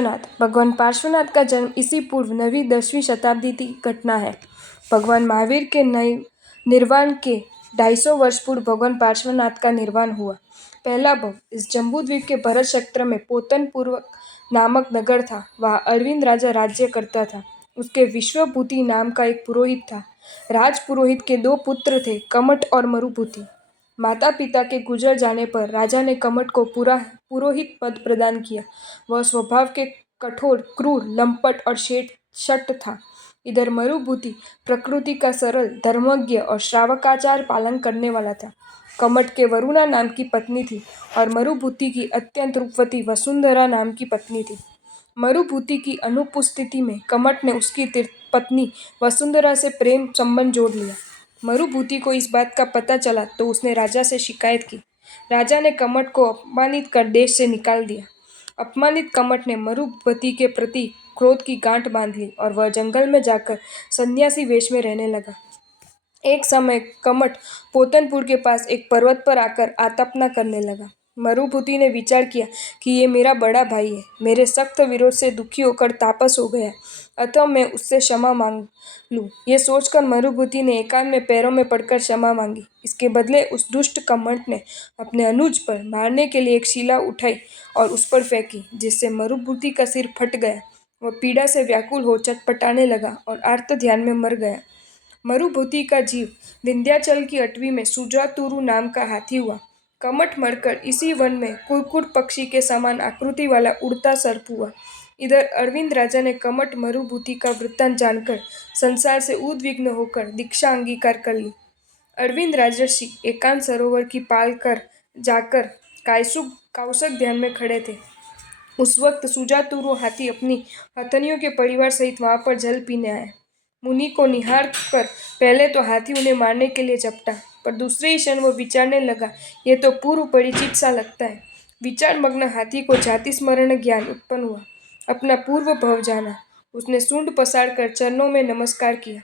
पार्श्वनाथ। भगवान पार्श्वनाथ का जन्म इसी पूर्व 9वीं-10वीं शताब्दी की घटना है। भगवान महावीर के निर्वाण के 250 वर्ष पूर्व भगवान पार्श्वनाथ का निर्वाण हुआ। पहला भव। इस जम्बूद्वीप के भरत क्षेत्र में पोतनपुर नामक नगर था। वहाँ अरविंद राजा राज्य करता था। उसके विश्वभूति नाम का एक पुरोहित था। राज पुरोहित के 2 पुत्र थे, कमट और मरुभूति। माता पिता के गुजर जाने पर राजा ने कमट को पुरोहित पद प्रदान किया। वह स्वभाव के कठोर, क्रूर, लंपट और शठ था। इधर मरुभूति प्रकृति का सरल, धर्मज्ञ और श्रावकाचार पालन करने वाला था। कमट के वरुणा नाम की पत्नी थी और मरुभूति की अत्यंत रूपवती वसुंधरा नाम की पत्नी थी। मरुभूति की अनुपस्थिति में कमट ने उसकी पत्नी वसुंधरा से प्रेम संबंध जोड़ लिया। मरुभूति को इस बात का पता चला तो उसने राजा से शिकायत की। राजा ने कमट को अपमानित कर देश से निकाल दिया। अपमानित कमट ने मरुभूति के प्रति क्रोध की गांठ बांध ली और वह जंगल में जाकर सन्यासी वेश में रहने लगा। एक समय कमट पोतनपुर के पास एक पर्वत पर आकर आतपना करने लगा। मरुभूति ने विचार किया कि ये मेरा बड़ा भाई है, मेरे सख्त विरोध से दुखी होकर तापस हो गया, अतः मैं उससे क्षमा मांग लूं। ये सोचकर मरुभूति ने एकांत में पैरों में पड़कर क्षमा मांगी। इसके बदले उस दुष्ट कमट ने अपने अनुज पर मारने के लिए एक शिला उठाई और उस पर फेंकी, जिससे मरुभूति का सिर फट गया। वह पीड़ा से व्याकुल हो छटपटाने लगा और आर्त ध्यान में मर गया। मरुभूति का जीव विंध्याचल की अटवी में सुजातुरु नाम का हाथी हुआ। कमट मरकर इसी वन में कुक्कुट पक्षी के समान आकृति वाला उड़ता सर्प हुआ। इधर अरविंद राजा ने कमट मरुभूति का वृत्तांत जानकर संसार से उद्विग्न होकर दीक्षा अंगीकार कर ली। अरविंद राजर्षि एकांत सरोवर की पाल कर जाकर कौशिक ध्यान में खड़े थे। उस वक्त सुजातुरु हाथी अपनी हथनियों के परिवार सहित वहां पर जल पीने आया। मुनि को निहार कर पहले तो हाथी उन्हें मारने के लिए झपटा, पर दूसरे ही क्षण वो विचारने लगा, ये तो पूर्व परिचित सा लगता है। विचार मग्न हाथी को जाति स्मरण ज्ञान उत्पन्न हुआ। अपना पूर्व भव जाना। उसने सूंड पसार कर चरणों में नमस्कार किया।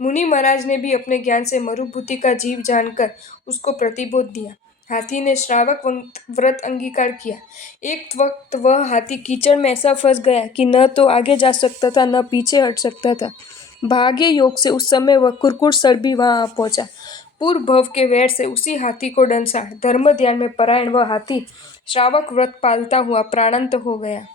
मुनि महाराज ने भी अपने ज्ञान से मरुभूति का जीव जानकर उसको प्रतिबोध दिया। हाथी ने श्रावक व्रत अंगीकार किया। एक वक्त वह हाथी कीचड़ में ऐसा फंस गया कि न तो आगे जा सकता था, न पीछे हट सकता था। भाग्य योग से उस समय वह कुक्कुट सर्प भी वहां आ पहुंचा। पूर्व भव के वैर से उसी हाथी को डंसा धर्म ध्यान में परायण वह हाथी श्रावक व्रत पालता हुआ प्राणांत हो गया।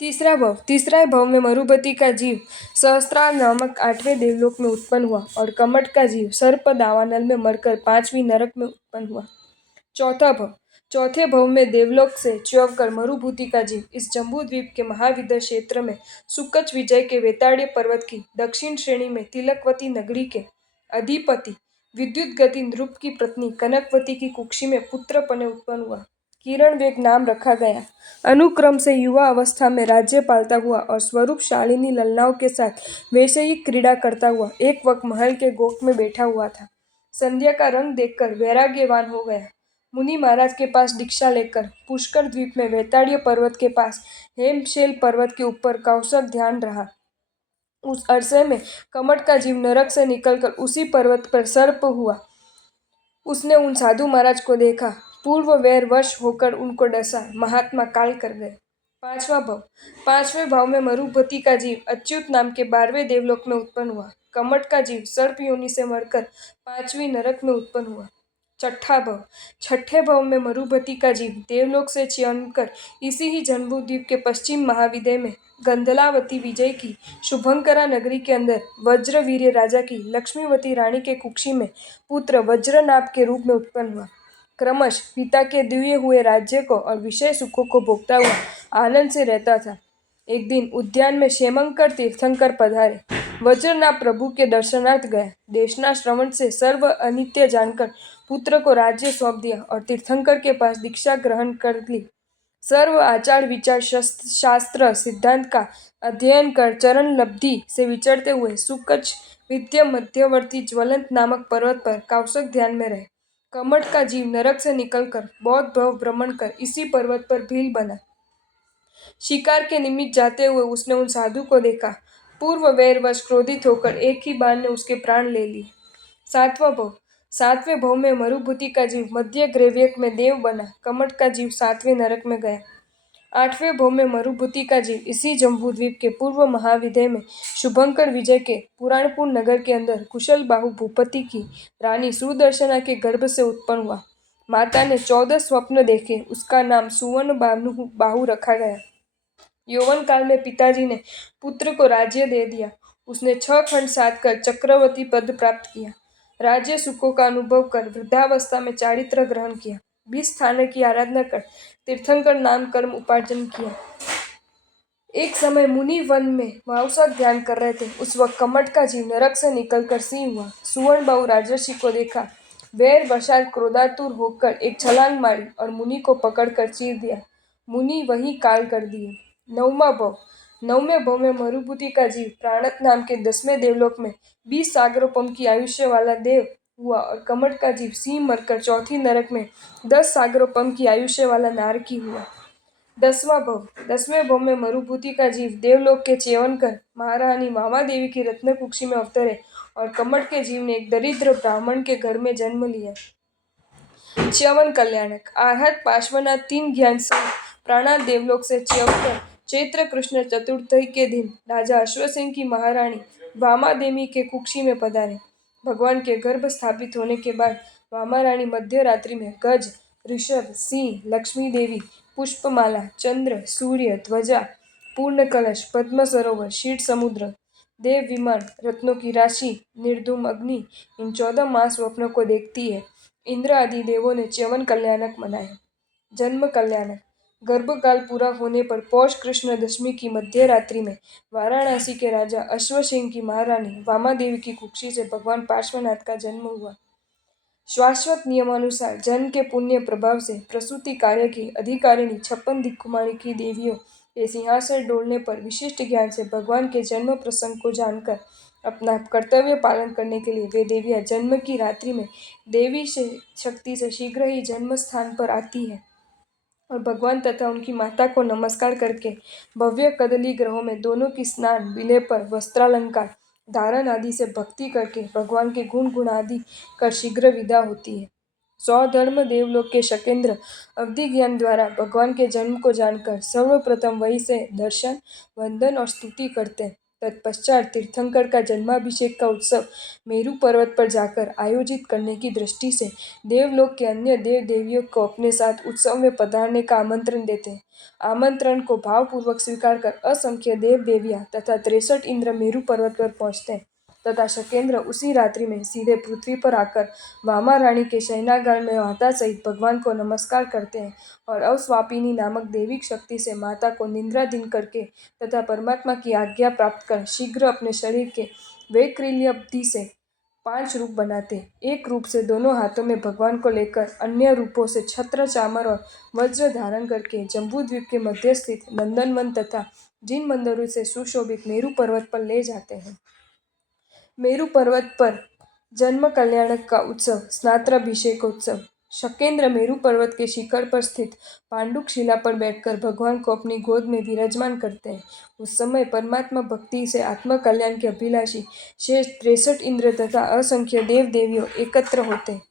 तीसरा भव में मरुभूति का जीव सहस्त्रार नामक 8वें देवलोक में उत्पन्न हुआ और कमट का जीव सर्प दावानल में मरकर 5वीं नरक में उत्पन्न हुआ। चौथे भव में देवलोक से च्युवकर मरुभूति का जीव इस जम्बूद्वीप के महाविद्य क्षेत्र में सुकच विजय के वेताड़ीय पर्वत की दक्षिण श्रेणी में तिलकवती नगरी के अधिपति विद्युत गति नृप की पत्नी कनकवती की कुक्षी में पुत्र पने उत्पन्न हुआ। किरण वेग नाम रखा गया। अनुक्रम से युवा अवस्था में राज्य पालता हुआ और स्वरूप शालिनी ललनाओं के साथ वैषयिक क्रीड़ा करता हुआ एक वक्त महल के गोख में बैठा हुआ था। संध्या का रंग देखकर वैराग्यवान हो गया। मुनि महाराज के पास दीक्षा लेकर पुष्कर द्वीप में वेताड़ीय पर्वत के पास हेमशैल पर्वत के ऊपर कौशिक ध्यान रहा। उस अरसे में कमट का जीव नरक से निकलकर उसी पर्वत पर सर्प हुआ। उसने उन साधु महाराज को देखा, पूर्व वैर वश होकर उनको डसा, महात्मा काल कर गए। पांचवें भाव में मरुभूति का जीव अच्युत नाम के 12वें देवलोक में उत्पन्न हुआ। कमट का जीव सर्प योनि से मरकर 5वीं नरक में उत्पन्न हुआ। छठे भव में मरुभूति का जीव देवलोक से चयन कर इसी ही जम्बूद्वीप के पश्चिम महाविदय में गंधलावती विजय की शुभंकरा नगरी के अंदर वज्रवीर्य राजा की लक्ष्मीवती रानी के कुक्षी में पुत्र वज्रनाभ के रूप में उत्पन्न हुआ। क्रमश पिता के दिए हुए राज्य को और विषय सुखों को भोगता हुआ आनंद से रहता था। एक दिन उद्यान में क्षेमंकर तीर्थंकर पधारे। वज्रनाभ प्रभु के दर्शनार्थ गया। देशना श्रवण से सर्व अनित्य जानकर पुत्र को राज्य सौंप दिया और तीर्थंकर के पास दीक्षा ग्रहण कर ली। सर्व आचार विचार शास्त्र सिद्धांत का अध्ययन कर चरण लब्धि से विचरते हुए सुकच विद्या मध्यवर्ती ज्वलंत नामक पर्वत पर कौशिक ध्यान में रहे। कमट का जीव नरक से निकलकर बौद्ध भव भ्रमण कर इसी पर्वत पर भील बना। शिकार के निमित्त जाते हुए उसने उन साधु को देखा। पूर्व वैरवश क्रोधित होकर एक ही बाण ने उसके प्राण ले लिए। सातवें भव में मरुभूति का जीव मध्य ग्रैव्यक में देव बना। कमट का जीव 7वें नरक में गया। 8वें भव में मरुभूति का जीव इसी जम्बूद्वीप के पूर्व महाविदय में शुभंकर विजय के पुराणपुर नगर के अंदर कुशल बाहु भूपति की रानी सुदर्शना के गर्भ से उत्पन्न हुआ। माता ने 14 स्वप्न देखे, उसका नाम सुवर्ण बाहु रखा गया। यौवन काल में पिताजी ने पुत्र को राज्य दे दिया। उसने 6 खंड साध कर चक्रवर्ती पद प्राप्त किया। राज्य सुखों का अनुभव कर वृद्धावस्था में चारित्र ग्रहण किया। 20 स्थानों की आराधना कर तीर्थंकर नाम कर्म उपार्जन किया। एक समय मुनि वन में वावसाक ध्यान कर रहे थे। उस वक्त कमट का जीव नरक से निकलकर सिंह हुआ। सुवर्ण बाहु राजर्षि को देखा। वैर वशात क्रोधातुर होकर एक छलांग मारी और मुनि को पकड़कर चीर दिया। मुनि वहीं काल कर दिए। 9वें भव में मरुभूति का जीव प्राणत नाम के 10वें देवलोक में 20 सागरोपम की आयुष्य वाला देव हुआ और कमट का जीव सिंह मरकर चौथी नरक में 10 सागरोपम की आयुष्य वाला नारकी हुआ। 10वें भव में मरुभूति का जीव देवलोक के च्यवन कर महारानी वामा देवी की रत्न कुक्षी में अवतरे और कमट के जीव ने एक दरिद्र ब्राह्मण के घर में जन्म लिया। च्यवन कल्याणक आर्हत पार्श्वनाथ 3 ज्ञान से प्राणात देवलोक से च्यवकर चैत्र कृष्ण चतुर्थी के दिन राजा अश्वसेन की महारानी वामा देवी के कुक्षी में पधारे। भगवान के गर्भ स्थापित होने के बाद वामा रानी मध्य रात्रि में गज, ऋषभ, सिंह, लक्ष्मी देवी, पुष्पमाला, चंद्र, सूर्य, ध्वजा, पूर्ण कलश, पद्म सरोवर, शीट समुद्र, देव विमान, रत्नों की राशि, निर्धूम अग्नि इन 14 माह स्वप्नों को देखती है। इंद्र आदि देवों ने च्यवन कल्याणक मनाए। जन्म कल्याणक गर्भकाल पूरा होने पर पौष कृष्ण दशमी की मध्य रात्रि में वाराणसी के राजा अश्वसेन की महारानी वामा देवी की कुक्षी से भगवान पार्श्वनाथ का जन्म हुआ। शाश्वत नियमानुसार जन्म के पुण्य प्रभाव से प्रसूति कार्य की अधिकारिणी 56 दिक्कुमारी की देवियों के सिंहासन डोलने पर विशिष्ट ज्ञान से भगवान के जन्म प्रसंग को जानकर अपना कर्तव्य पालन करने के लिए वे देवियां जन्म की रात्रि में देवी शक्ति से शीघ्र ही जन्म स्थान पर आती है और भगवान तथा उनकी माता को नमस्कार करके भव्य कदली ग्रहों में दोनों की स्नान, विलेपर, वस्त्रालंकार, धारण आदि से भक्ति करके भगवान के गुण आदि कर शीघ्र विदा होती है। सौधर्म देवलोक के शकेंद्र अवधि ज्ञान द्वारा भगवान के जन्म को जानकर सर्वप्रथम वही से दर्शन, वंदन और स्तुति करते हैं। तत्पश्चात तीर्थंकर का जन्माभिषेक का उत्सव मेरू पर्वत पर जाकर आयोजित करने की दृष्टि से देवलोक के अन्य देव देवियों को अपने साथ उत्सव में पधारने का आमंत्रण देते हैं। आमंत्रण को भावपूर्वक स्वीकार कर असंख्य देव देवियां तथा 63 इंद्र मेरू पर्वत पर पहुंचते हैं तथा शकेंद्र उसी रात्रि में सीधे पृथ्वी पर आकर वामा रानी के शयनागार में माता सहित भगवान को नमस्कार करते हैं और अवस्वापिनी नामक दैविक शक्ति से माता को निद्राधीन करके तथा परमात्मा की आज्ञा प्राप्त कर शीघ्र अपने शरीर के वैकल्यब्धि से 5 रूप बनाते। एक रूप से दोनों हाथों में भगवान को लेकर, अन्य रूपों से छत्र, चामर और वज्र धारण करके जम्बूद्वीप के मध्य स्थित नंदनवन तथा जिन मंदिरों से सुशोभित मेरू पर्वत पर ले जाते हैं। मेरू पर्वत पर जन्म कल्याणक का उत्सव स्नात्राभिषेकोत्सव। शकेंद्र मेरू पर्वत के शिखर पर स्थित पांडुक शिला पर बैठकर भगवान को अपनी गोद में विराजमान करते हैं। उस समय परमात्मा भक्ति से आत्म कल्याण के अभिलाषी शेष 63 इंद्र तथा असंख्य देव देवियों एकत्र होते हैं।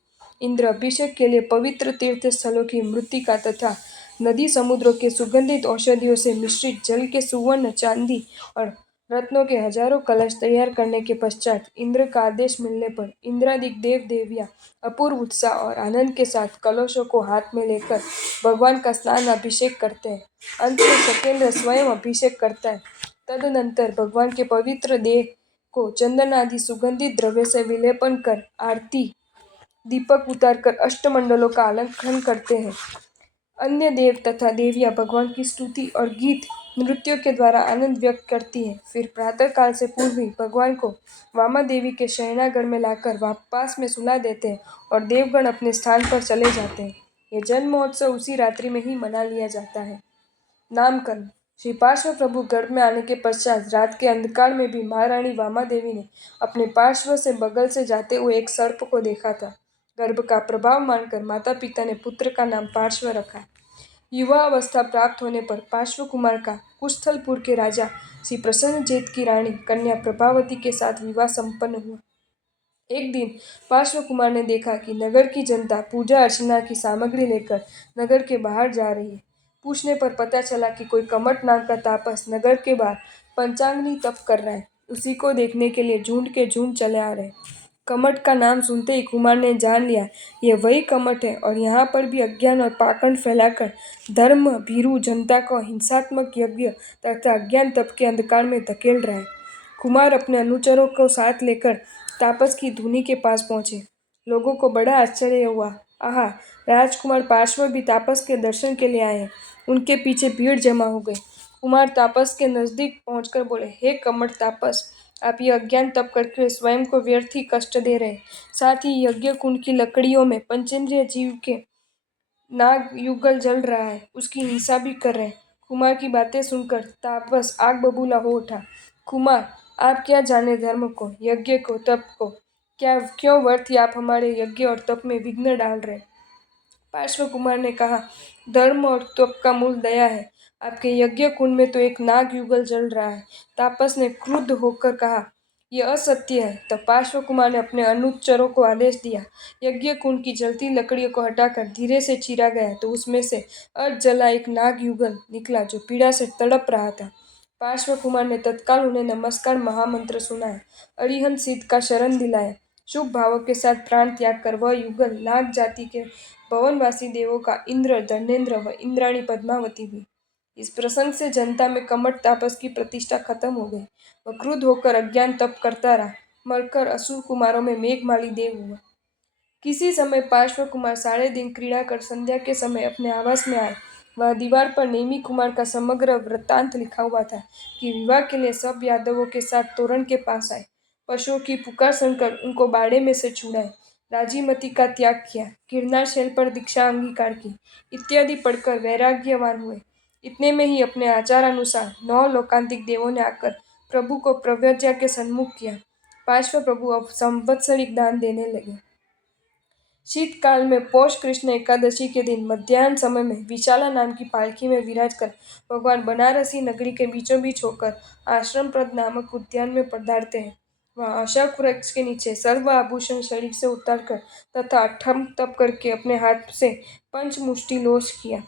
इंद्र अभिषेक के लिए पवित्र तीर्थ स्थलों की मृत्तिका तथा नदी समुद्रों के सुगंधित औषधियों से मिश्रित जल के सुवर्ण, चांदी और रत्नों के हजारों कलश तैयार करने के पश्चात इंद्र का आदेश मिलने पर इंद्रादिक देव देवियां अपूर्व उत्साह और आनंद के साथ कलशों को हाथ में लेकर भगवान का स्नान अभिषेक करते हैं। अंत में शकेंद्र स्वयं अभिषेक करता है। तदनंतर भगवान के पवित्र देह को चंदन आदि सुगंधित द्रव्य से विलेपन कर आरती दीपक उतारकर अष्टमंडलों का आलेखन करते हैं। अन्य देव तथा देवियां भगवान की स्तुति और गीत नृत्यों के द्वारा आनंद व्यक्त करती हैं। फिर प्रातः काल से पूर्व ही भगवान को वामा देवी के शयनागार में लाकर पास में सुला देते हैं और देवगण अपने स्थान पर चले जाते हैं। यह जन्म महोत्सव उसी रात्रि में ही मना लिया जाता है। नामकरण श्री पार्श्व प्रभु गर्भ में आने के पश्चात रात के अंधकार में भी महारानी वामा देवी ने अपने पार्श्व से बगल से जाते हुए एक सर्प को देखा था। गर्भ का प्रभाव मानकर माता पिता ने पुत्र का नाम पार्श्व रखा। युवा अवस्था प्राप्त होने पर पार्श्व कुमार का कुस्थलपुर के राजा श्री प्रसन्नजेत की रानी कन्या प्रभावती के साथ विवाह संपन्न हुआ। एक दिन पार्श्व कुमार ने देखा कि नगर की जनता पूजा अर्चना की सामग्री लेकर नगर के बाहर जा रही है। पूछने पर पता चला कि कोई कमट नाम का तापस नगर के बाहर पंचाग्नि तप कर रहा है। उसी को देखने के लिए झुंड के झुंड चले आ रहे। कमट का नाम सुनते ही कुमार ने जान लिया, ये वही कमट है और यहाँ पर भी अज्ञान और पाखंड फैलाकर धर्म भीरू जनता को हिंसात्मक यज्ञ तथा अज्ञान तप के अंधकार में धकेल रहा है। कुमार अपने अनुचरों को साथ लेकर तापस की धुनी के पास पहुंचे। लोगों को बड़ा आश्चर्य हुआ। आहा, राजकुमार पार्श्व भी तापस के दर्शन के लिए आए हैं। उनके पीछे भीड़ जमा हो गई। कुमार तापस के नजदीक पहुंचकर बोले, हे कमट तापस, आप ये अज्ञान तप करके स्वयं को व्यर्थ ही कष्ट दे रहे हैं। साथ ही यज्ञ कुंड की लकड़ियों में पंचेंद्रिय जीव के नाग युगल जल रहा है, उसकी हिंसा भी कर रहे हैं। कुमार की बातें सुनकर तापस आग बबूला हो उठा। कुमार, आप क्या जाने धर्म को, यज्ञ को, तप को? क्या क्यों व्यर्थ ही आप हमारे यज्ञ और तप में विघ्न डाल रहे? पार्श्व कुमार ने कहा, धर्म और तप का मूल दया है। आपके यज्ञ कुंड में तो एक नाग युगल जल रहा है। तापस ने क्रुद्ध होकर कहा, यह असत्य है। तब पार्श्व कुमार ने अपने अनुचरों को आदेश दिया। यज्ञ कुंड की जलती लकड़ियों को हटाकर धीरे से चीरा गया तो उसमें से अर्ध जला एक नाग युगल निकला जो पीड़ा से तड़प रहा था। पार्श्व कुमार ने तत्काल उन्हें नमस्कार महामंत्र सुनाया, अरिहंत सिद्ध का शरण दिलाया। शुभ भावों के साथ प्राण त्याग कर वह युगल नाग जाति के भवनवासी देवों का इंद्र, धर्मेंद्र व इंद्राणी पद्मावती हुई। इस प्रसंग से जनता में कमट तापस की प्रतिष्ठा खत्म हो गई। वह क्रुद्ध होकर अज्ञान तप करता रहा, मरकर असुर कुमारों में मेघमाली देव हुआ। किसी समय पार्श्व कुमार सारे दिन क्रीड़ा कर संध्या के समय अपने आवास में आए। वह दीवार पर नेमी कुमार का समग्र वृत्तांत लिखा हुआ था कि विवाह के लिए सब यादवों के साथ तोरण के पास आए, पशुओं की पुकार सुनकर उनको बाड़े में से छुड़ाए, राजीमती का त्याग किया, गिरनार शैल पर दीक्षा अंगीकार की, इत्यादि पढ़कर वैराग्यवान हुए। इतने में ही अपने आचारानुसार 9 लोकांतिक देवों ने आकर प्रभु को प्रव्रज्या के सन्मुख किया। पार्श्व प्रभु अब संवत्सरिक दान देने लगे। शीतकाल में पौष कृष्ण एकादशी के दिन मध्याह्न समय में विशाला नाम की पालकी में विराज कर भगवान बनारसी नगरी के बीचों बीच होकर आश्रमप्रद नामक उद्यान में पधारते हैं। वहाँ अशोक वृक्ष के नीचे सर्व आभूषण शरीर से उतारकर तथा अठम तप करके अपने हाथ से पंचमुष्टि लोष किया।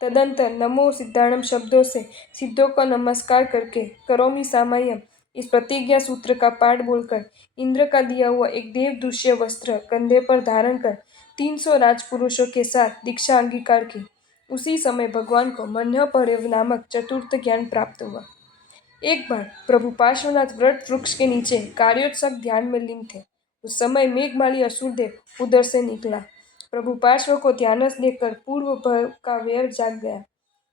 तदंतर नमो सिद्धाणम शब्दों से सिद्धों को नमस्कार करके करोमि सामय्यम इस प्रतिज्ञा सूत्र का पाठ बोलकर इंद्र का दिया हुआ एक देवदूष्य वस्त्र कंधे पर धारण कर 300 राजपुरुषों के साथ दीक्षा अंगीकार की। उसी समय भगवान को मन्यपर्यव नामक चतुर्थ ज्ञान प्राप्त हुआ। एक बार प्रभु पार्श्वनाथ वृक्ष वृक्ष के नीचे कार्योत्सुक ध्यान में लीन थे। उस समय मेघमाली असुरदेव उधर से निकला। प्रभु पार्श्व को ध्यानस्थ देखकर पूर्व भय का वैर जाग गया।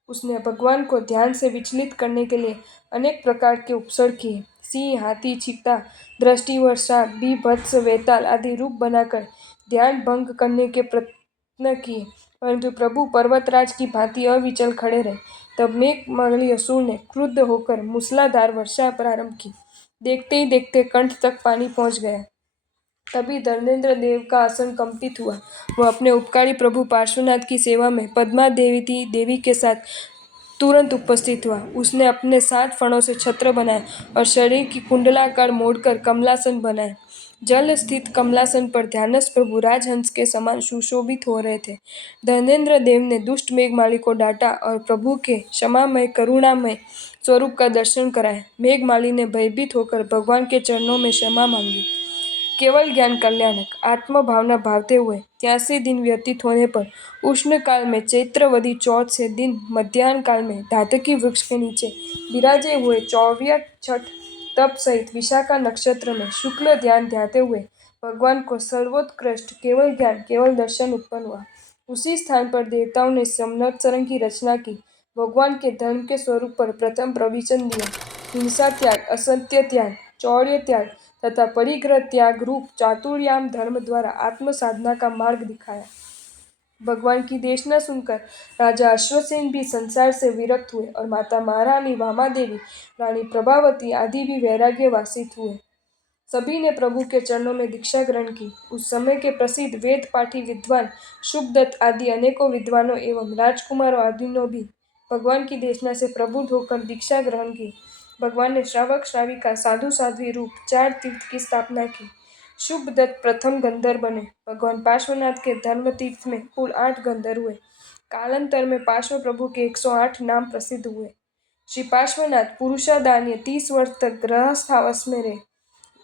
उसने भगवान को ध्यान से विचलित करने के लिए अनेक प्रकार के उपसर्ग किए। सिंह, हाथी, चीता, दृष्टिवर्षा, बीभत्स, वेताल आदि रूप बनाकर ध्यान भंग करने के प्रयत्न किए, परंतु प्रभु पर्वतराज की भांति अविचल खड़े रहे। तब मेघमाली असुर ने क्रुद्ध होकर मूसलाधार वर्षा प्रारंभ की। देखते ही देखते कंठ तक पानी पहुंच गया। तभी धर्मेंद्र देव का आसन कंपित हुआ। वह अपने उपकारी प्रभु पार्श्वनाथ की सेवा में पद्मा देवी के साथ तुरंत उपस्थित हुआ। उसने अपने 7 फणों से छत्र बनाया और शरीर की कुंडलाकार मोड़कर कमलासन बनाया। जल स्थित कमलासन पर ध्यानस्थ प्रभु राजहंस के समान सुशोभित हो रहे थे। धर्मेंद्र देव ने दुष्ट मेघमाली को डांटा और प्रभु के क्षमामय करुणामय स्वरूप का दर्शन कराया। मेघमाली ने भयभीत होकर भगवान के चरणों में क्षमा मांगी। केवल ज्ञान कल्याणक आत्म भावना भावते हुए 83 दिन व्यतीत होने पर उष्ण काल में चैत्रवदी चौथ से दिन मध्याह्न काल में धातकी वृक्ष के नीचे विराजे हुए 24 छठ तप सहित विशाखा नक्षत्र में शुक्ल ध्यान ध्याते हुए भगवान को सर्वोत्कृष्ट केवल ज्ञान केवल दर्शन उत्पन्न हुआ। उसी स्थान पर देवताओं ने संवत्सर की रचना की। भगवान के धर्म के स्वरूप पर प्रथम प्रवचन दिया। हिंसा त्याग, असत्य त्याग, चौर्य त्याग तथा परिग्रह त्याग रूप चातुर्याम धर्म द्वारा आत्म साधना का मार्ग दिखाया। भगवान की देशना सुनकर राजा अश्वसेन भी संसार से विरक्त हुए और माता महारानी वामादेवी, रानी प्रभावती आदि भी वैराग्य वासित हुए। सभी ने प्रभु के चरणों में दीक्षा ग्रहण की। उस समय के प्रसिद्ध वेद पाठी विद्वान शुभदत्त आदि अनेकों विद्वानों एवं राजकुमारों आदि ने भी भगवान की देशना से प्रबुद्ध होकर दीक्षा ग्रहण की। भगवान ने श्रावक श्राविका साधु साध्वी रूप 4 तीर्थ की स्थापना की। शुभदत्त प्रथम गंधर्व बने। भगवान पार्श्वनाथ के धर्म तीर्थ में कुल 8 गंधर्व हुए। कालांतर में पार्श्व प्रभु के 108 नाम प्रसिद्ध हुए। श्री पार्श्वनाथ पुरुषादान्य 30 वर्ष तक गृहस्थावास में रहे।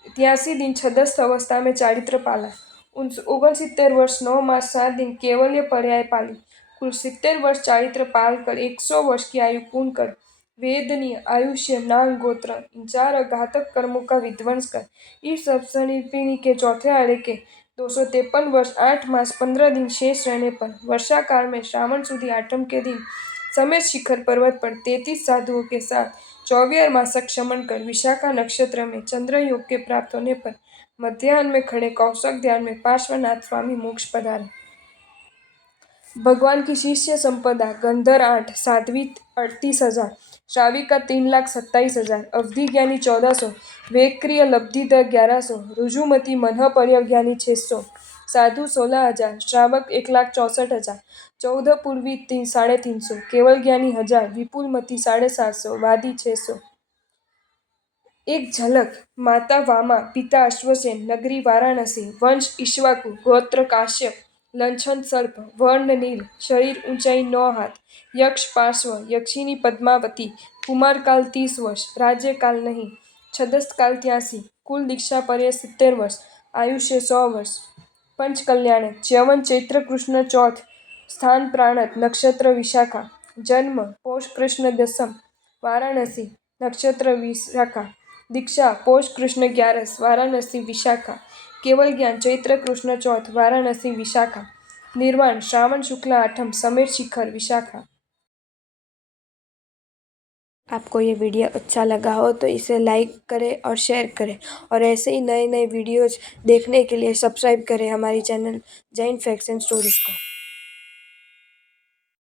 83 दिन छदस्थ अवस्था में चारित्र पाला। 69 वर्ष 9 मास 7 दिन केवल्य पर्याय पाली। कुल 70 वर्ष चारित्र पाल कर 100 वर्ष की आयु पूर्ण कर वेदनीय आयुष्य नाग गोत्र इन 4 घातक कर्मों का विध्वंस कर इस सप्तऋषि के चौथे आड़े के 253 वर्ष 8 मास 15 दिन शेष रहने पर वर्षा काल में श्रावण सुदी आठम के दिन समेत शिखर पर्वत पर 33 साधुओं के साथ 24 मासक क्षमण कर विशाखा नक्षत्र में चंद्र योग के प्राप्त होने पर मध्याह्न में खड़े कौशक ध्यान में पार्श्वनाथ स्वामी मोक्ष पधारे। भगवान की शिष्य संपदा गंधर 8, साध्वी 38,000, श्राविका 3,27,000, अवधि ज्ञानी 1400, वेक्रिय लब्धिधर 1100, रुजुमती मनः पर्यज्ञानी 600, साधु 16,000, श्रावक 1,64,000, 14 पूर्वी 350, केवल ज्ञानी 1000, विपुल मती 750, वादी 600। एक झलक। माता वामा, पिता अश्वसेन, नगरी वाराणसी, वंश इक्ष्वाकु, गोत्र काश्यप, लंछन सर्प, वर्ण नील, शरीर ऊंचाई 9 हाथ, यक्ष पार्श्व, यक्षिनी पद्मावती, कुमार काल 30 वर्ष, राज्य काल नहीं, छदस्थ काल 83, कुल दीक्षा पर्य 70 वर्ष, आयुष्य 100 वर्ष। पंच कल्याण। च्यवन चैत्र कृष्ण चौथ, स्थान प्राणत, नक्षत्र विशाखा, जन्म पौष कृष्ण दसम, वाराणसी, नक्षत्र विशाखा, दीक्षा पौष कृष्ण 11, वाराणसी विशाखा, केवल ज्ञान चैत्र कृष्ण चौथ, वाराणसी विशाखा, निर्वाण श्रावण शुक्ल आठम, समेत शिखर विशाखा। आपको ये वीडियो अच्छा लगा हो तो इसे लाइक करें और शेयर करें और ऐसे ही नए नए वीडियोज़ देखने के लिए सब्सक्राइब करें हमारी channel Jain facts and stories को।